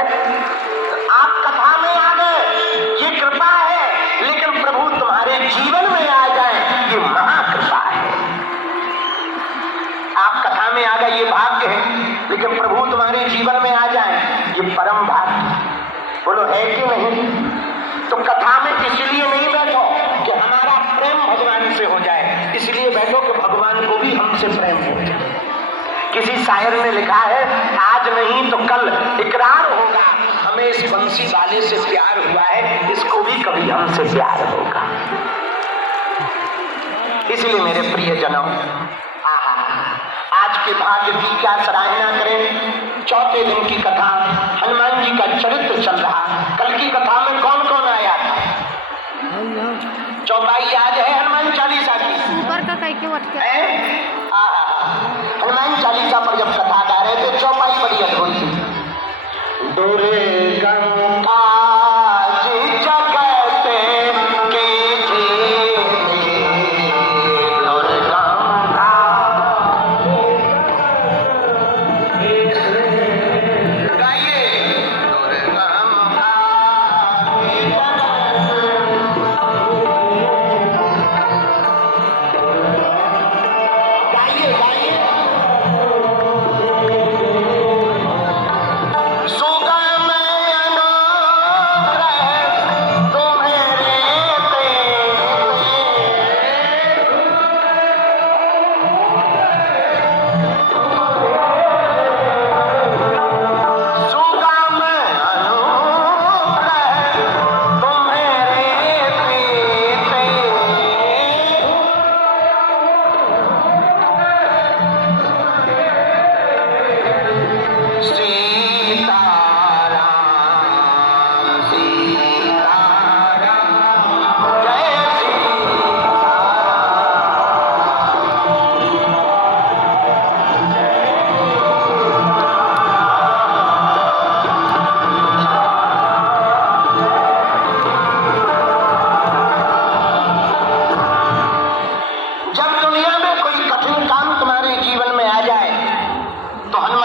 आप कथा में आ गए, ये कृपा है, लेकिन प्रभु तुम्हारे जीवन में आ जाए, ये महाकृपा है। आप कथा में आ गए, ये भाग्य है, लेकिन प्रभु तुम्हारे जीवन में आ जाए, ये परम भाग्य। बोलो है कि नहीं? तो कथा में इसलिए नहीं बैठो कि हमारा प्रेम भगवान से हो जाए, इसलिए बैठो कि भगवान को भी हमसे प्रेम हो जाए। किसी शायर ने लिखा है, आज नहीं तो कल इकरार होगा, हमें इस बंसी वाले से प्यार हुआ है, इसको भी कभी हमसे प्यार होगा। इसलिए मेरे प्रिय जनों, आज के भाग्य की क्या सराहना करें। चौथे दिन की कथा, हनुमान जी का चरित्र चल रहा। कल की कथा में कौन कौन आया था? चौपाई आज है हनुमान चालीसा की। हनुमान चालीसा पर जब कथा गा रहे थे, चौपाई बड़ी अद्भुत थी। दुर्गम काज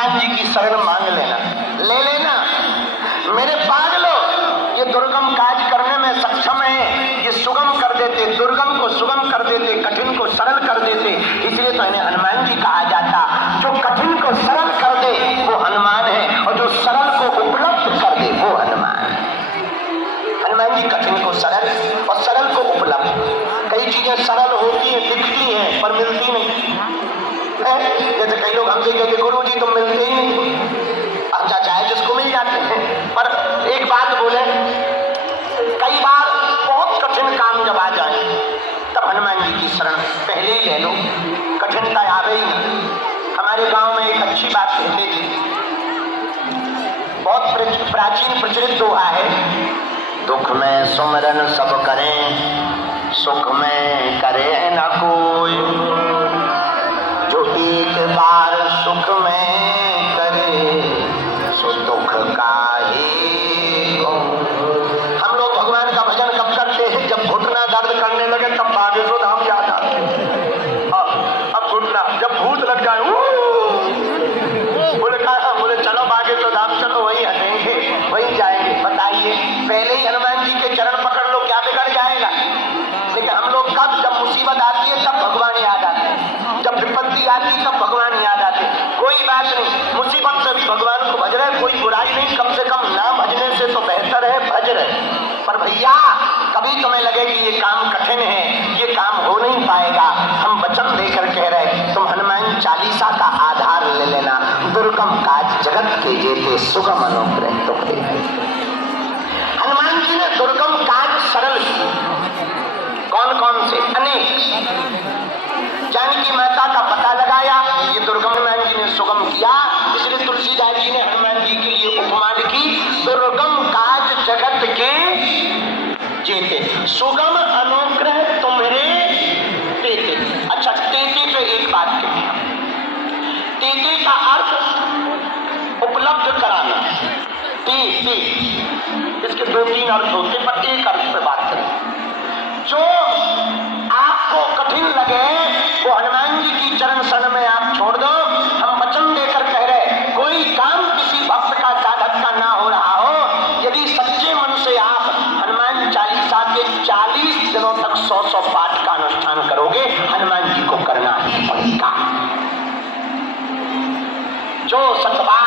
जगत कीजिए, शरण मांग लेना, ले लेना। मेरे पागलों, ये दुर्गम काज करने में सक्षम है, ये सुगम कर देते, दुर्गम को सुगम कर देते, कठिन को सरल कर देते। इसलिए तो इन्हें हनुमान जी कहा जाता। जो कठिन को सरल कर दे वो हनुमान है, और जो सरल को उपलब्ध कर दे वो हनुमान है। हनुमान जी कठिन को सरल और सरल को उपलब्ध। कई चीजें सरल होती हैं, दिखती हैं, पर मिलती नहीं। जैसे कई लोग हमसे कहते, गुरु जी तुम मिलते ही नहीं। अच्छा चाहे जिसको मिल जाते हैं, पर एक बात बोले, कई बार बहुत कठिन काम जब आ जाए तब हनुमान जी की शरण पहले ही ले लो, कठिनता आवे ही नहीं। हमारे गांव में एक अच्छी बात कहते थे, बहुत प्राचीन प्रचलित दोहा है, दुख में सुमरन सब करें, सुख में करे न कोई, जो एक बार सुख में करे सो दुख का ही को। हम लोग भगवान का भजन कब करते हैं? जब घुटना दर्द करने लगे तब बागेश्वर धाम याद आते हैं। अब घुटना जब भूत लग जाए, बोले कहा, बोले चलो बागेश्वर धाम चलो, वहीं हटेंगे, वहीं जाएंगे। बताइए, पहले ही हनुमान जी के चरण पकड़ लो, क्या बिगड़ जाएगा? लेकिन हम लोग कब, जब मुसीबत आती है तब भगवान याद आते हैं, जब विपत्ति आती तब भगवान याद आते। कोई बात नहीं, मुसीबत से भी भगवान को भज रहे, कोई बुराई नहीं, कम से कम ना भजने से तो बेहतर है भज रहे। पर भैया कभी तुम्हें लगे कि ये काम कठिन है, ये काम हो नहीं पाएगा, हम वचन देकर कह रहे, तुम हनुमान चालीसा का आधार ले लेना। दुर्गम काज जगत के जेते, सुगम अनुग्रह तुमरे। हनुमान जी ने दुर्गम काज सरल किए। कौन कौन से? अनेक। जानकी माता का पता लगाया, ये दुर्गम हनुमान जी ने सुगम किया। इसलिए तुलसीदास जी ने हनुमान जी के लिए उपमा लिखी, दुर्गम काज जगत के जेते, सुगम अनुग्रह तुम्हारे तेते। अच्छा, तेते पे एक बात कही, तेते का अर्थ उपलब्ध कराना। ते इसके दो तीन अर्थ होते, पर एक अर्थ पे बात करें। जो आपको कठिन लगे वो हनुमान जी की चरण शरण में आप छोड़ दो। हम वचन देकर कह रहे, कोई काम किसी भक्त का साधक का ना हो रहा का अनुष्ठान करोगे, हनुमान जी को करना ही पड़ेगा। जो सतबात